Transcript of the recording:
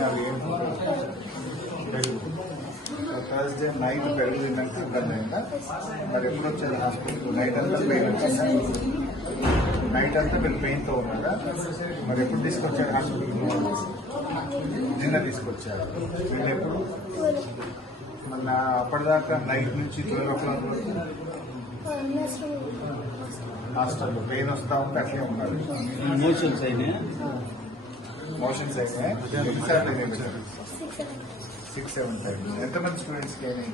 తినాలి? పెరుగు. Thursday night పెరుగు తిన్నాక ఇబ్బంది అయిందా? మరి ఎప్పుడు వచ్చారు హాస్పిటల్? నైట్ అంతా పెయిన్ వచ్చిందా? నైట్ అంతా మీరు పెయిన్తో ఉన్నారా? మరి ఎప్పుడు తీసుకొచ్చారు హాస్పిటల్? నిన్న తీసుకొచ్చారు. వీళ్ళు ఎప్పుడు? మళ్ళీ అప్పటిదాకా నైట్ నుంచి 12 o'clock వరకు హాస్టల్లో పెయిన్ వస్తూ ఉంటే అట్లే ఉండాలి. మోషన్స్ అయినాయి. మోషన్స్ అయినాయి. ఎన్నిసార్లు అయినాయి? 6-7 times. ఎంతమంది స్టూడెంట్స్కి అయినాయి?